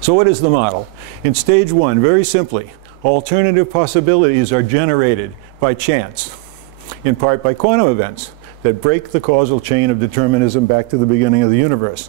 So what is the model? In stage one, very simply, alternative possibilities are generated by chance, in part by quantum events that break the causal chain of determinism back to the beginning of the universe.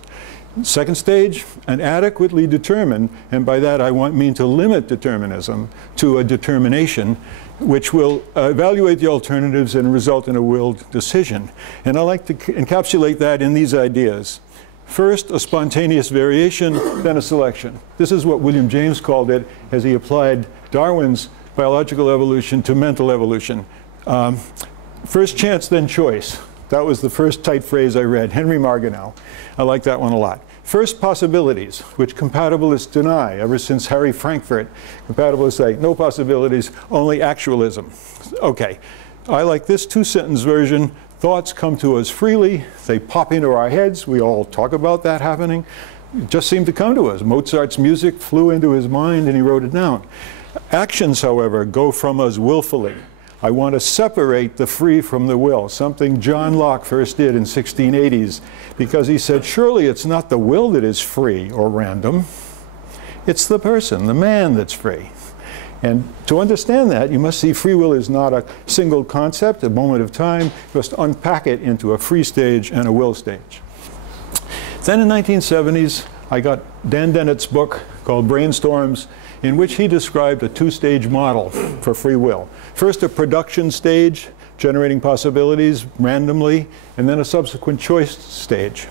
Second stage, an adequately determined, and by that I mean to limit determinism to a determination which will evaluate the alternatives and result in a willed decision. And I like to encapsulate that in these ideas. First, a spontaneous variation, then a selection. This is what William James called it as he applied Darwin's biological evolution to mental evolution. First chance, then choice. That was the first tight phrase I read, Henry Margenau. I like that one a lot. First, possibilities, which compatibilists deny. Ever since Harry Frankfurt, compatibilists say, no possibilities, only actualism. Okay, I like this two-sentence version. Thoughts come to us freely. They pop into our heads. We all talk about that happening. It just seemed to come to us. Mozart's music flew into his mind and he wrote it down. Actions, however, go from us willfully. I want to separate the free from the will, something John Locke first did in 1680s, because he said, surely it's not the will that is free or random. It's the person, the man, that's free. And to understand that, you must see free will is not a single concept, a moment of time. You must unpack it into a free stage and a will stage. Then in the 1970s, I got Dan Dennett's book called Brainstorms, in which he described a two-stage model for free will. First, a production stage, generating possibilities randomly, and then a subsequent choice stage.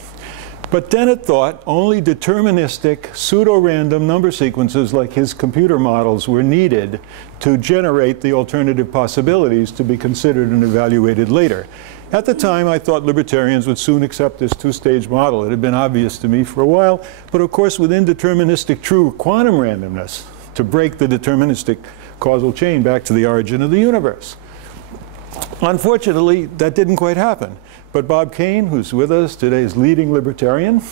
But Dennett thought only deterministic, pseudo-random number sequences like his computer models were needed to generate the alternative possibilities to be considered and evaluated later. At the time, I thought libertarians would soon accept this two-stage model. It had been obvious to me for a while, but of course with indeterministic true quantum randomness to break the deterministic causal chain back to the origin of the universe. Unfortunately, that didn't quite happen. But Bob Kane, who's with us, today's leading libertarian,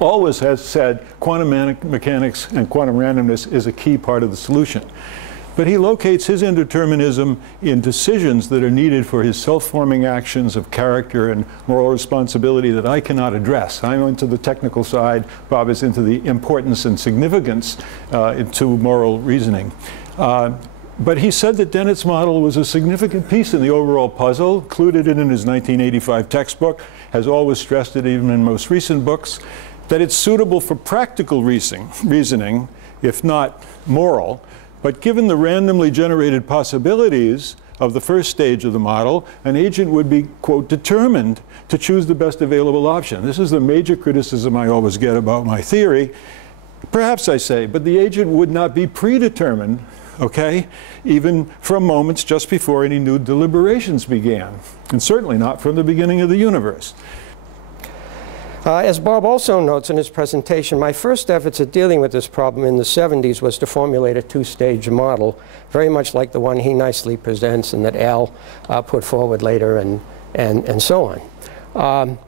always has said quantum mechanics and quantum randomness is a key part of the solution. But he locates his indeterminism in decisions that are needed for his self-forming actions of character and moral responsibility that I cannot address. I'm into the technical side. Bob is into the importance and significance into moral reasoning. But he said that Dennett's model was a significant piece in the overall puzzle, included it in his 1985 textbook, has always stressed it even in most recent books, that it's suitable for practical reasoning, if not moral. But given the randomly generated possibilities of the first stage of the model, an agent would be, quote, determined to choose the best available option. This is the major criticism I always get about my theory. Perhaps I say, but the agent would not be predetermined, okay, even from moments just before any new deliberations began, and certainly not from the beginning of the universe. As Bob also notes in his presentation, my first efforts at dealing with this problem in the 70s was to formulate a two-stage model, very much like the one he nicely presents and that Al put forward later and so on.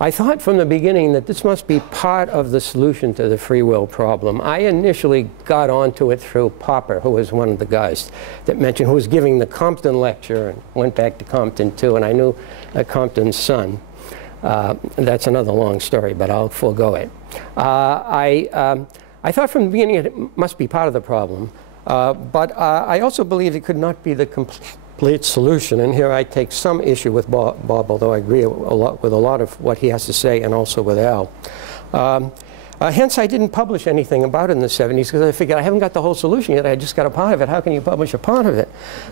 I thought from the beginning that this must be part of the solution to the free will problem. I initially got onto it through Popper, who was one of the guys that mentioned, who was giving the Compton lecture, and went back to Compton too, and I knew Compton's son. That's another long story, but I'll forego it. I thought from the beginning it must be part of the problem, but I also believed it could not be the complete solution. And here I take some issue with Bob, although I agree with a lot of what he has to say, and also with Al. Hence, I didn't publish anything about it in the 70s, because I figured I haven't got the whole solution yet. I just got a part of it. How can you publish a part of it?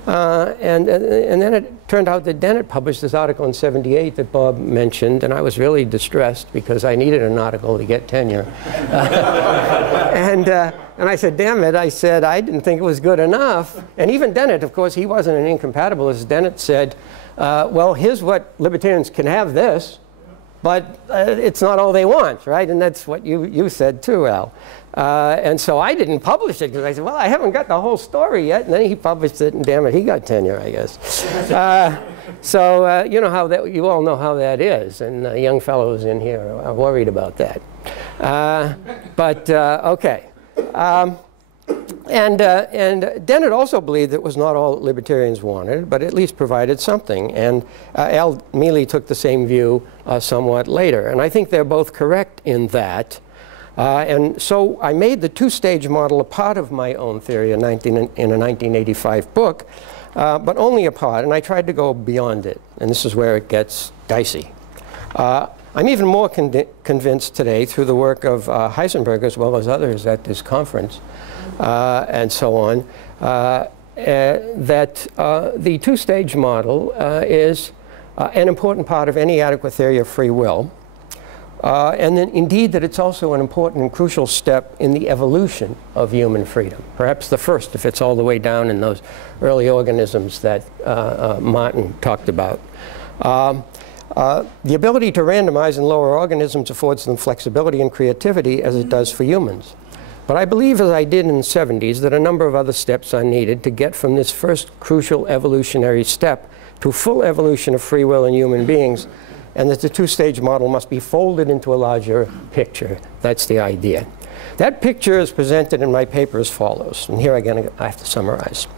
And then it turned out that Dennett published this article in '78 that Bob mentioned, and I was really distressed because I needed an article to get tenure. And I said, damn it, I said, I didn't think it was good enough. And even Dennett, of course, he wasn't an incompatibilist. Dennett said, well, here's what libertarians can have this, but it's not all they want, right? And that's what you said too, Al. And so I didn't publish it because I said, well, I haven't got the whole story yet. And then he published it, and damn it, he got tenure, I guess. So you know how that, you all know how that is, and young fellows in here are worried about that. Okay. And Dennett also believed it was not all that libertarians wanted, but at least provided something. And Mele took the same view somewhat later. And I think they're both correct in that. And so I made the two-stage model a part of my own theory in a 1985 book, but only a part. And I tried to go beyond it. And this is where it gets dicey. I'm even more convinced today through the work of Heisenberg as well as others at this conference and so on, that the two-stage model is an important part of any adequate theory of free will. And then indeed that it's also an important and crucial step in the evolution of human freedom. Perhaps the first if it's all the way down in those early organisms that Martin talked about. The ability to randomize in lower organisms affords them flexibility and creativity as it does for humans. But I believe, as I did in the 70s, that a number of other steps are needed to get from this first crucial evolutionary step to full evolution of free will in human beings, and that the two-stage model must be folded into a larger picture. That's the idea. That picture is presented in my paper as follows, and here again I have to summarize.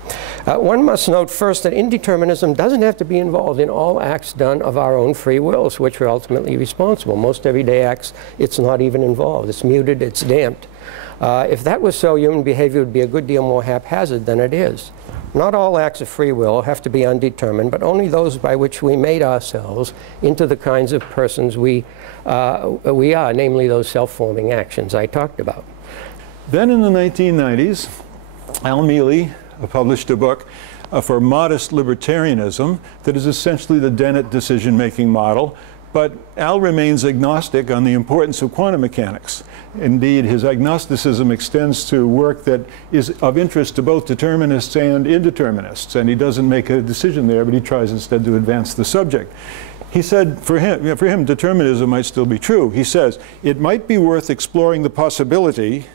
One must note first that indeterminism doesn't have to be involved in all acts done of our own free wills, which we're ultimately responsible. Most everyday acts, it's not even involved. It's muted, it's damped. If that was so, human behavior would be a good deal more haphazard than it is. Not all acts of free will have to be undetermined, but only those by which we made ourselves into the kinds of persons we are, namely those self-forming actions I talked about. Then in the 1990s, Mele published a book for modest libertarianism that is essentially the Dennett decision-making model. But Al remains agnostic on the importance of quantum mechanics. Indeed, his agnosticism extends to work that is of interest to both determinists and indeterminists. And he doesn't make a decision there, but he tries instead to advance the subject. He said for him, determinism might still be true. He says, it might be worth exploring the possibility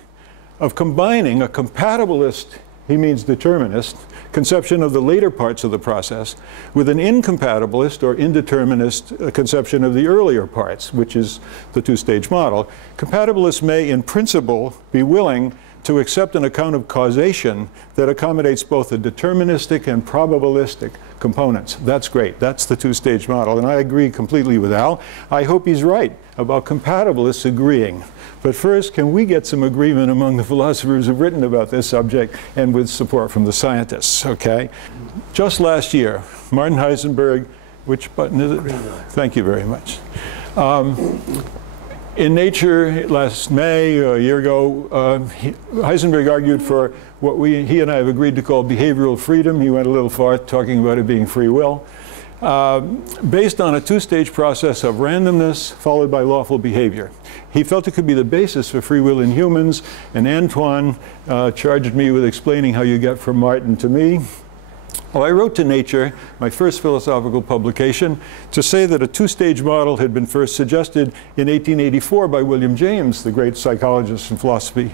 of combining a compatibilist, he means determinist, conception of the later parts of the process with an incompatibilist or indeterminist conception of the earlier parts, which is the two-stage model. Compatibilists may, in principle, be willing to accept an account of causation that accommodates both the deterministic and probabilistic components. That's great. That's the two-stage model. And I agree completely with Al. I hope he's right about compatibilists agreeing. But first, can we get some agreement among the philosophers who've written about this subject and with support from the scientists, okay? Just last year, Martin Heisenberg, which button is it? Thank you very much. In Nature, last May, a year ago, Heisenberg argued for what he and I have agreed to call behavioral freedom. He went a little far talking about it being free will, based on a two-stage process of randomness followed by lawful behavior. He felt it could be the basis for free will in humans, and Antoine charged me with explaining how you get from Martin to me. Well, I wrote to Nature, my first philosophical publication, to say that a two-stage model had been first suggested in 1884 by William James, the great psychologist and philosophy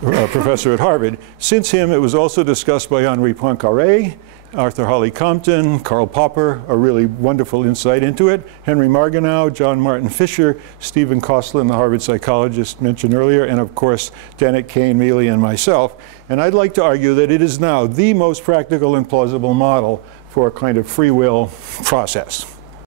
professor at Harvard. Since him, it was also discussed by Henri Poincaré, Arthur Holly Compton, Karl Popper, a really wonderful insight into it, Henry Margenau, John Martin Fisher, Stephen Kosslyn, the Harvard psychologist mentioned earlier, and of course Dennett, Kane, Mele, and myself. And I'd like to argue that it is now the most practical and plausible model for a kind of free will process.